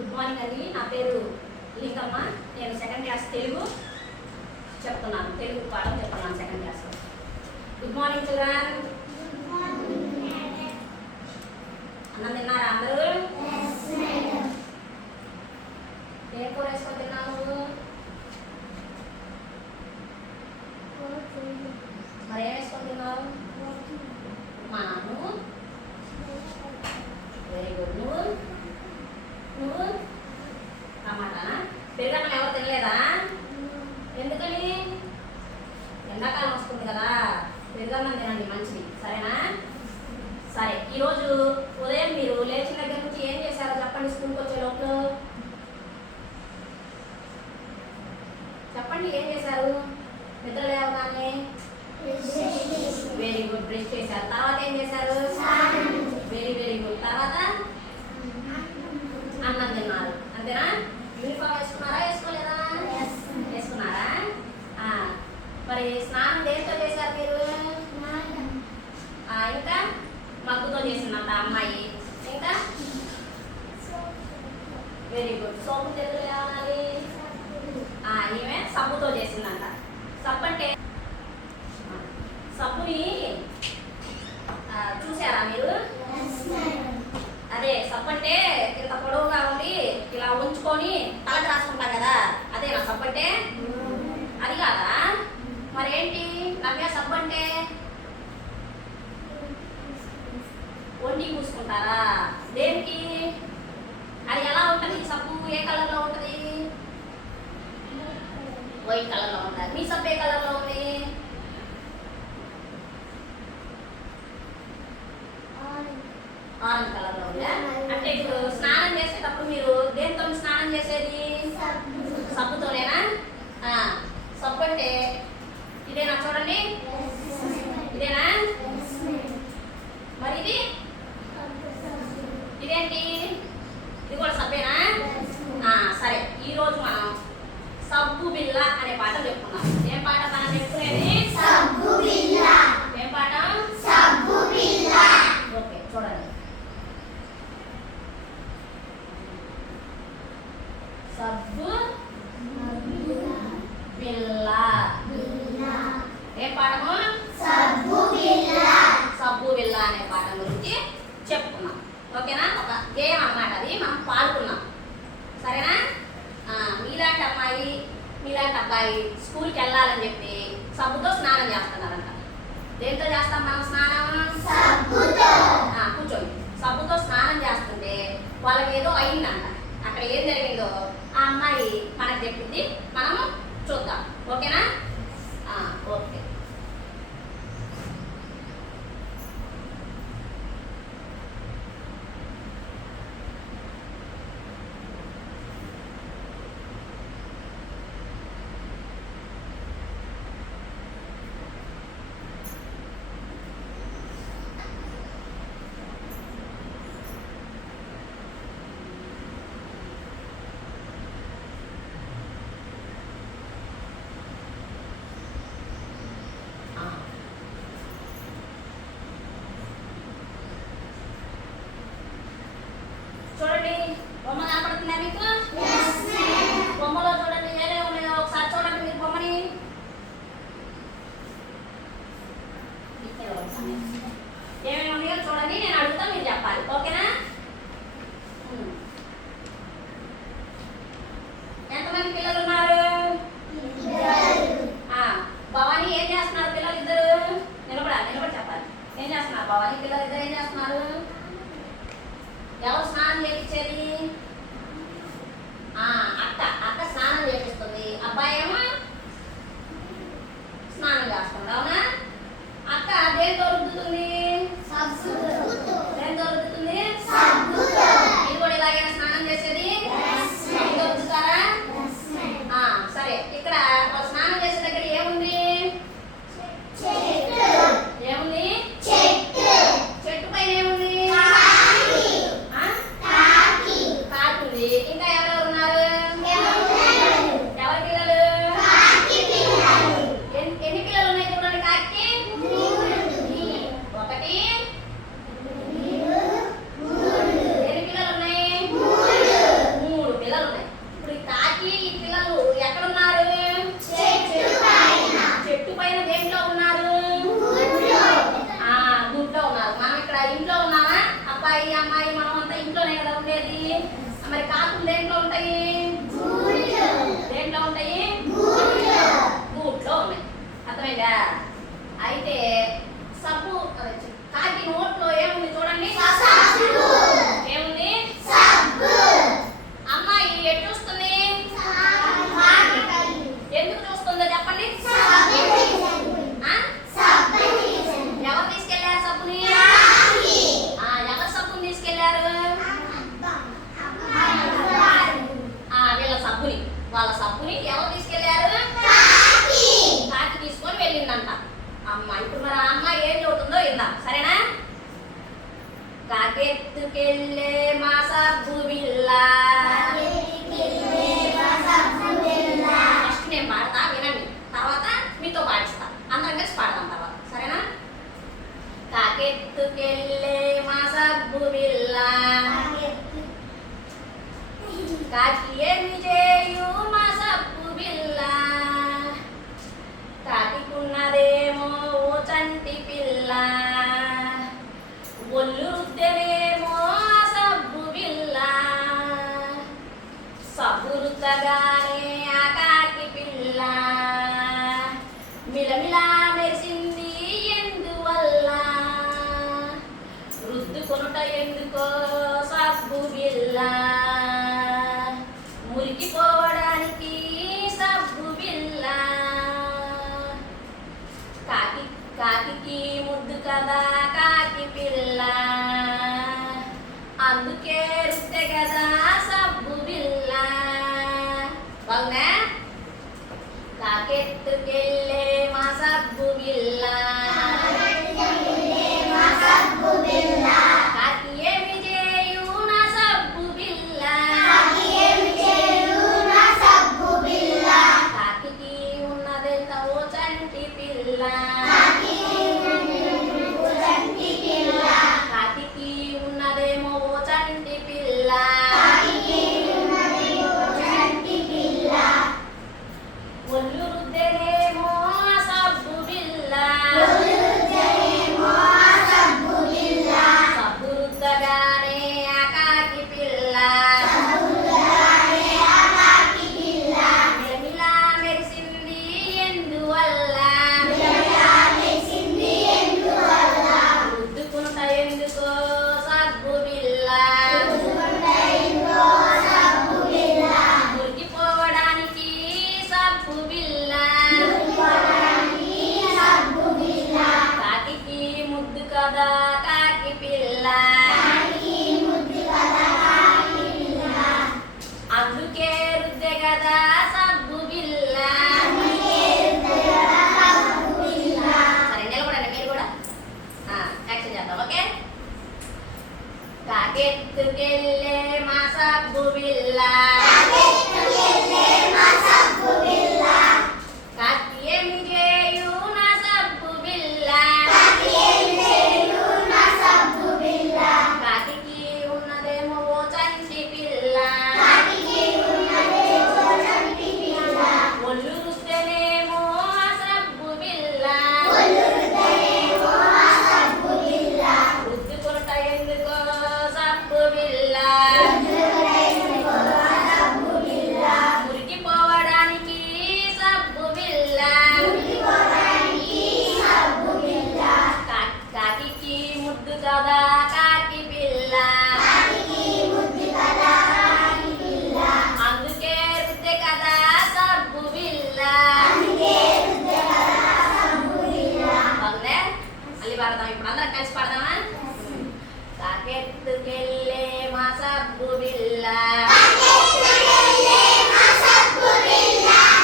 Good morning అండి. నా పేరు లింగమ్మ. నేను సెకండ్ క్లాస్ తెలుగు చెప్తున్నాను. తెలుగు పాఠం చెప్తున్నాను సెకండ్ క్లాస్లో. Good morning children. అన్నం తిన్నారా అందరూ? ఏం కూర వేసుకొని తిన్నావు? మరి ఏం వేసుకొని తిన్నావు? నువ్వు వెరీ గుడ్. నువ్వు టమాటానా? పెరుగన్నం ఎవరు తినలేదా? ఎందుకని? ఎండాకాలం వస్తుంది కదా, పెరుగన్నం తినండి, మంచిది. సరేనా? సరే, ఈరోజు ఉదయం మీరు లేచిన దగ్గర నుంచి ఏం చేశారో చెప్పండి. స్కూల్కి వచ్చే లోపల చెప్పండి, ఏం చేశారు? నిద్ర లేవగానే వెరీ గుడ్, బ్రష్ చేశారు. తర్వాత ఏం చేశారు? Very good. తర్వాత అన్నం తిన్నారు, అంతేనా? యూనిఫామ్ వేసుకున్నారా, వేసుకోలేదా? వేసుకున్నారా? మరి స్నానం దేంతో చేశారు మీరు? ఇంకా మగ్గుతో చేసిందంట అమ్మాయి. ఇంకా వెరీ గుడ్. సోపు చేతులు ఏమనాలి? ఈమె సబ్బుతో చేసిందంట. సబ్బు అంటే సబ్బుని చూసారా మీరు? అదే సబ్బు అంటే ఇంత పొడవుగా ఉండి ఇలా ఉంచుకొని తలకు రాసుకుంటాం కదా, అదే నా సబ్బు అంటే. అది కాదా? మరేంటి నవ్య సబ్బు అంటే? వండి పూసుకుంటారా? దేనికి? అది ఎలా ఉంటుంది సబ్బు? ఏ కలర్లో ఉంటుంది? వైట్ కలర్లో ఉంటుంది. మీ సబ్బు ఏ కలర్లో ఉంది? ఆరెంజ్ కలర్లో ఉందా? అంటే ఇప్పుడు స్నానం చేసేటప్పుడు మీరు దేంతో స్నానం చేసేది? సబ్బుతోనేనా? సబ్బు అంటే ఇదేనా? చూడండి, ఇదేనా? మరి ఇదేంటి? ఇది కూడా సబ్బేనా? సరే, ఈరోజు మనం సబ్బు బిళ్ళ అనే పాఠం చెప్పుకున్నాం. ఏం పాట మనం చెప్పుకునేది? సబ్బు బిళ్ళ. ఏం పాఠం? సబ్బు బిళ్ళ. ఓకే, చూడండి. సబ్బు బిళ్ళ. ఏ పాఠము? సబ్బు బిళ్ళ. సబ్బు బిళ్ళ అనే పాఠం గురించి చెప్పుకున్నాం. ఓకేనా? ఒక గేమ్ అన్నమాట, అది మనం పాడుకున్నాం. సరేనా? మీలాంటి అమ్మాయి మీలాంటి అబ్బాయి స్కూల్కి వెళ్ళాలని చెప్పి సబ్బుతో స్నానం చేస్తున్నారంట. దేంతో చేస్తాం మనం స్నానం? సబ్బుతో. కూర్చోండి. సబ్బుతో స్నానం చేస్తుంటే వాళ్ళకి ఏదో అయిందంట. అక్కడ ఏం జరిగిందో ఆ అమ్మాయి మనకు చెప్పింది, మనము చూద్దాం. ఓకేనా? ఓకే. చూడండి, బొమ్మ కనపడుతుందా మీకు? బొమ్మలో చూడండి ఏమేమి ఉన్నాయో ఒకసారి చూడండి. మీరు బొమ్మని ఏమేమి ఉన్నాయో చూడండి, నేను అడుగుతా, మీరు చెప్పాలి. ఓకేనా? ఎంతమంది పిల్లలు ఉన్నారు? భవానీ ఏం చేస్తున్నారు? పిల్లలు ఇద్దరు నిలబడి చెప్పాలి. ఏం చేస్తున్నారు భవానీ? పిల్లలు ఇద్దరు ఏం చేస్తున్నారు? ఎవరు స్నానం చేయించేది? అక్క స్నానం చేపిస్తుంది, అబ్బాయి ఏమో స్నానం చేస్తుంది. అవునా? అక్క దేంతో రుద్దుతుంది? దేంతో రుద్దుతుంది? ఇది కూడా ఇలాగైనా స్నానం చేసేది? దేంతో రుద్దుతారా? సరే, ఇక్కడ స్నానం చేసే దగ్గర ఏముంది? ఏముంది? చెట్టు పైన ఏముంది? కాకుంది. ఇంకా ఎవరెవరు ఉన్నారు? ఎవరి పిల్లలు? ఎన్ని పిల్లలు ఉన్నాయి చూడండి కాకి? మరి కాకులు దేంట్లో ఉంటాయి? దేంట్లో ఉంటాయి? గూట్లో ఉన్నాయి. అర్థమైందా? అయితే సబ్బు కాకి నోట్లో ఏముంది చూడండి. ఏముంది? అమ్మాయి ఎటు చూస్తుంది? ఎందుకు చూస్తుందో చెప్పండి. ఎవరు తీసుకెళ్లారు సబ్బుని? ఎవరు సబ్బుని తీసుకెళ్లారు? వీళ్ళ సబ్బుని. వాళ్ళ సబ్బుని ఎవరు తీసుకెళ్లారు? కాకి తీసుకొని వెళ్ళిందంట. అమ్మ ఇప్పుడు మరి ఆ అమ్మాయి ఏం చదువుతుందో ఇందాం, సరేనా? కాకెత్తుకెళ్ళే మా సబ్బు బిళ్ళ. ఫస్ట్ నేను పాడతా, వినండి. తర్వాత మీతో పాడిస్తా, అందరం కలిసి పాడదాం తర్వాత, సరేనా? కాకెత్తుకెళ్ళే మా సబ్బు బిళ్ళ, కాకి ఏమి చేయు మా సబ్బు బిళ్ళ. కాకికున్నదేమో ఓ చంటి పిల్ల, ఒళ్ళు రుద్దెనేమో సబ్బు బిళ్ళ. సబ్బు రుద్దగానే ఆ కాకి పిల్ల మిలమిలా మెరిసింది ఎందువల్ల. రుద్దుకొనుట ఎందుకో సబ్బు బిళ్ళ, మురికిపోవడానికి సబ్బు బిళ్ళ. కాకి ముద్దు కదా కాకి పిల్ల, అందుకే రుద్దె కదా సబ్బు బిళ్ళ. బాగుందా? కాకెత్తుకెళ్ళే మా సబ్బు బిళ్ళ, కాకి ఏమి చేయు నా సబ్బు బిళ్ళ. కాకి ఉన్నదెంత ఓ చంటి పిల్ల, కాకి ఉన్నదేమో ఓ చంటి పిల్ల. ఒళ్ళు రుద్దెనేమో సబ్బు బిళ్ళ, సబ్బు రుద్దగానే ఆ కాకి పిల్ల మిలమిలా మెరిసింది ఎందువల్ల. రుద్దుకుంట ఎందుకో సబ్బు బిళ్ళ, మురికిపోవడానికి సబ్బు బిళ్ళ. కాకి ముద్దు కదా కాకి పిల్ల, అందుకే రుద్దె కదా సబ్బు బిళ్ళ. సరే నిలబడండి మీరు కూడా, యాక్షన్ చేద్దాం. ఓకే? కాకెత్తుకెళ్ళే మా సబ్బు బిళ్ళ, కాకి ఏమి చేయు నా సబ్బు బిళ్ళ. కాకి ఉన్నదేమో ఓ చంటి పిల్ల, ఒళ్ళు రుద్దెనేమో సబ్బు బిళ్ళ. రుద్దుకొనుట ఎందుకో సబ్బు బిళ్ళ, మురికిపోవడానికి సబ్బు బిళ్ళ. కాకి ముద్దు కదా కాకి పిల్ల, అందుకే రుద్దె కదా సబ్బు బిళ్ళ. బాగుందే? మళ్ళీ పాడదాం. ఇప్పుడు అందరం కలిసి పాడదామా? కాకెత్తుకెళ్ళే మా సబ్బు బిళ్ళ,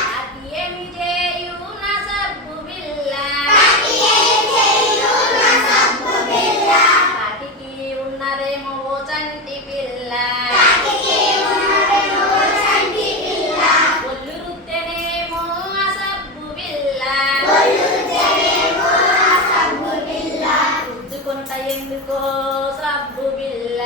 కాకి ఏమి చేయు నా సబ్బు బిళ్ళ. కాకి ఉన్నదేమో ఓ చంటి పిల్ల, ఒళ్ళు రుద్దెనేమో సబ్బు బిళ్ళ. రుద్దుకొనుట ఎందుకో సబ్బు బిళ్ళ,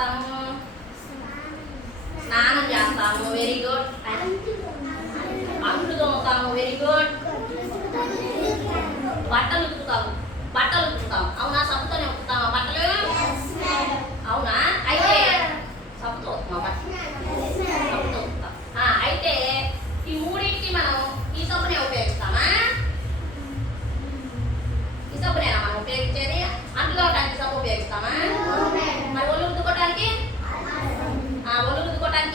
చేస్తాము? స్నానం చేస్తాము. Very good. అంట్లు తోముతాము. Very good. బట్టలు ఉతుకుతాము. అవునా? సబ్బుతోనే ఉతుకుతామా బట్టలు? అవునా? అయితే సబ్బుతో ఉతుకుతామా సబ్బుతో ఉతుకుతాం. అయితే ఈ మూడింటికి మనం ఈ సబ్బునే ఉపయోగిస్తామా? ఈ సబ్బునేనా మనం ఉపయోగించేది? అంట్లు తోమడానికి సబ్బు ఉపయోగిస్తామా? మరి ఒళ్ళు ఉతుకోవడానికి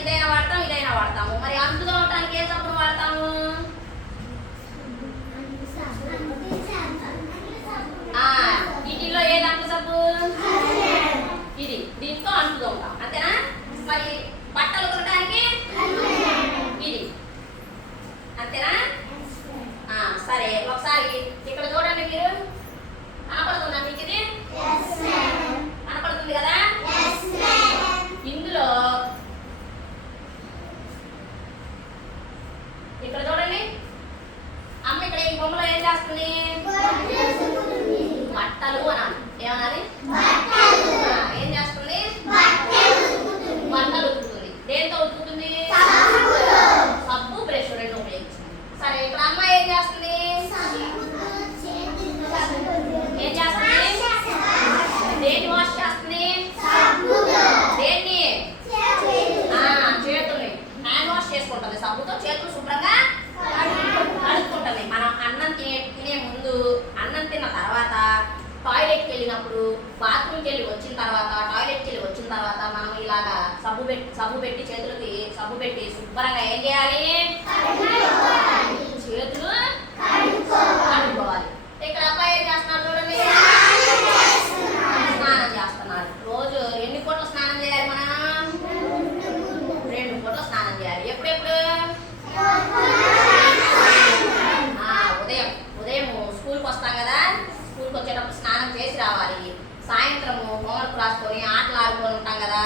ఇదైనా వాడతాం, ఇదైనా వాడతాము. మరి అంట్లు తోమడానికి ఏ సబ్బును వాడతాము? వీటిల్లో ఏది అంట్లు సబ్బు? ఇది. దీంతో అంట్లు తోముతాం అంతేనా? మరి బట్టలు ఉతకడానికి ఇది అంతేనా? సరే, ఒకసారి ఇక్కడ చూడండి. మీరు కనపడుతుందా మీకు? ఇది కనపడుతుంది కదా? ఇందులో ఇక్కడ చూడండి. అమ్మ ఇక్కడ ఈ బొమ్మలో ఏం చేస్తుంది? బట్టలు అనాలి. ఏమనాలి? ఏం చేస్తుంది? బట్టలు ఉతుకుతుంది. దేంతో ఉతుకుతుంది? సబ్బు, బ్రష్ రెండు ఉపయోగిస్తుంది. సరే, ఇక్కడ అమ్మ ఏం చేస్తుంది? దేన్ని వాష్ చేస్తుంది? దేన్ని? చేతుల్ని హ్యాండ్ వాష్ చేసుకుంటుంది. సబ్బుతో చేతులు శుభ్రంగా కడుక్కుంటుంది. మనం అన్నం తినే ముందు, అన్నం తిన్న తర్వాత, టాయిలెట్కి వెళ్ళినప్పుడు, బాత్రూమ్కి వెళ్ళి వచ్చిన తర్వాత, టాయిలెట్కి వెళ్ళి వచ్చిన తర్వాత మనం ఇలాగా సబ్బు పెట్టి చేతులకి సబ్బు పెట్టి శుభ్రంగా ఏం చేయాలి? చేతులు కడుక్కోవాలి. ఇక్కడ అబ్బాయి ఏం చేస్తున్నాడు చూడండి. స్నానం చేస్తున్నాడు. రోజు ఎన్ని పూటలు స్నానం చేయాలి మనం? 2 పూటలు స్నానం చేయాలి. ఎప్పుడెప్పుడు? ఉదయం స్కూల్కి వస్తాం కదా, స్కూల్కి వచ్చేటప్పుడు స్నానం చేసి రావాలి. సాయంత్రము హోంవర్క్ రాసుకొని ఆటలు ఆడుకొని ఉంటాం కదా,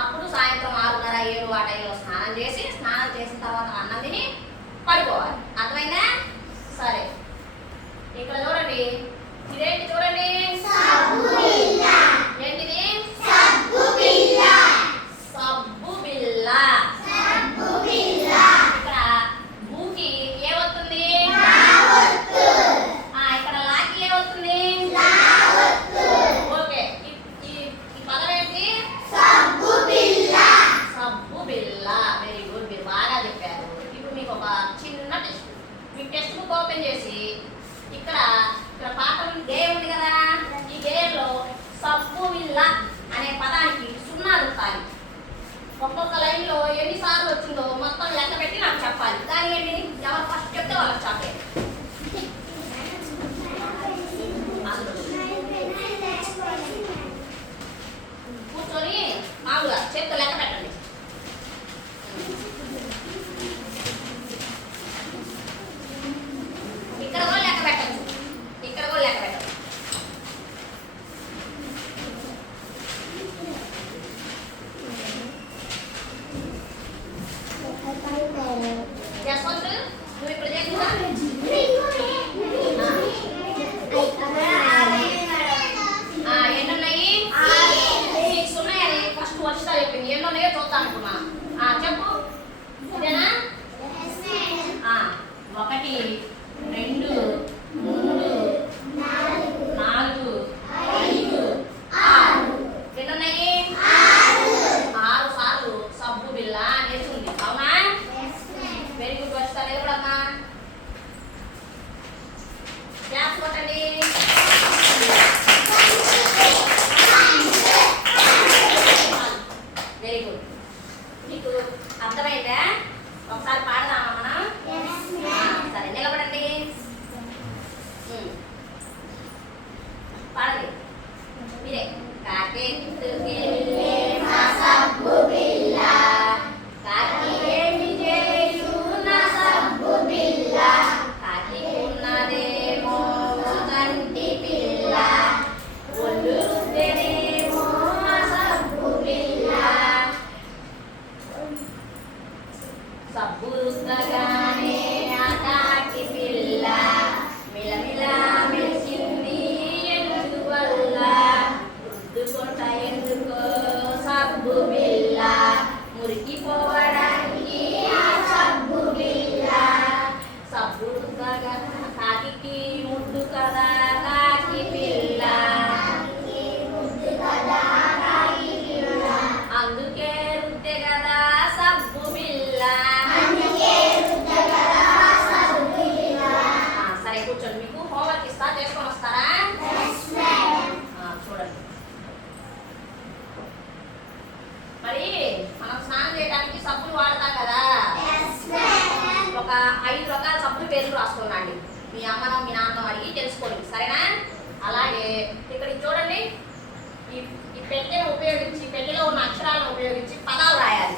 అప్పుడు సాయంత్రం 6:30, 7 ఆ టైంలో స్నానం చేసిన తర్వాత అన్నం తిని పడుకోవాలి. అర్థమైందా? సరే, ఇక్కడ చూడండి. ఇదేంటి చూడండి? ఏంటిది? సబ్బు బిళ్ళ. ఇక్కడ బూకి ఏ వస్తుంది? ఇక్కడ లాకి ఏ వస్తుంది? ఓకే. ఈ పదం ఏంటి? సబ్బు బిళ్ళ. Very good. మీరు బాగా చెప్పారు. ఇప్పుడు మీకు ఒక చిన్న టెస్ట్. మీకు టెక్స్ట్ బుక్ ఓపెన్ చేసి ఇక్కడ పాఠం గేయం ఉంది కదా, ఈ గేయంలో సబ్బు బిళ్ళ అనే పదానికి 0 ఉంటాయి. ఒక్కొక్క లైన్లో ఎన్నిసార్లు వచ్చిందో మొత్తం లెక్క పెట్టి నాకు చెప్పాలి. దాని ఏంటి? ఎవరు ఫస్ట్ చెప్తే వాళ్ళకి చెప్పాలి. కూర్చొని మామూలుగా చేత్తో లెక్క పెట్టండి. ఇక్కడ కూడా లెక్క పెట్టచ్చు. యశ్వంత్, నువ్వు ఇప్పుడు చేస్తున్నా? ఎన్నున్నాయి? 6 ఉన్నాయని ఫస్ట్ వర్షిత చెప్పింది. ఎన్నున్నాయో చూస్తాను అనుకున్నా. చెప్పు. ఇదేనా? 1, 2, 3, 4, 5, 6. ఎన్నున్నాయి? 6 సార్లు సబ్బు బిళ్ళ నేర్చుకుంది. అవునా? Very good. వర్షిత నిలబడమ్మా. క్లాస్ కొట్టండి. Very good. మీకు అర్థమైందా? ఒకసారి పాడదామా మనం? సరే, నిలబడండి. కాకి ముద్దు కదా కాకి పిల్ల అందుకే రుద్దె కదా సబ్బు బిల్ల. సరే కూర్చోండి, మీకు హోంవర్క్ ఇస్తా, చేసుకొని వస్తారా? చూడండి, మరి మనం స్నానం చేయడానికి సబ్బులు వాడతాం కదా, ఒక 5 రకాల సబ్బులు పేర్లు రాసుకోండి. మీ అమ్మను మీ నాన్నను అడిగి తెలుసుకోండి, సరేనా? అలాగే ఇక్కడ చూడండి, ఈ పెట్టెను ఉపయోగించి, పెట్టెలో ఉన్న అక్షరాలను ఉపయోగించి పదాలు రాయాలి.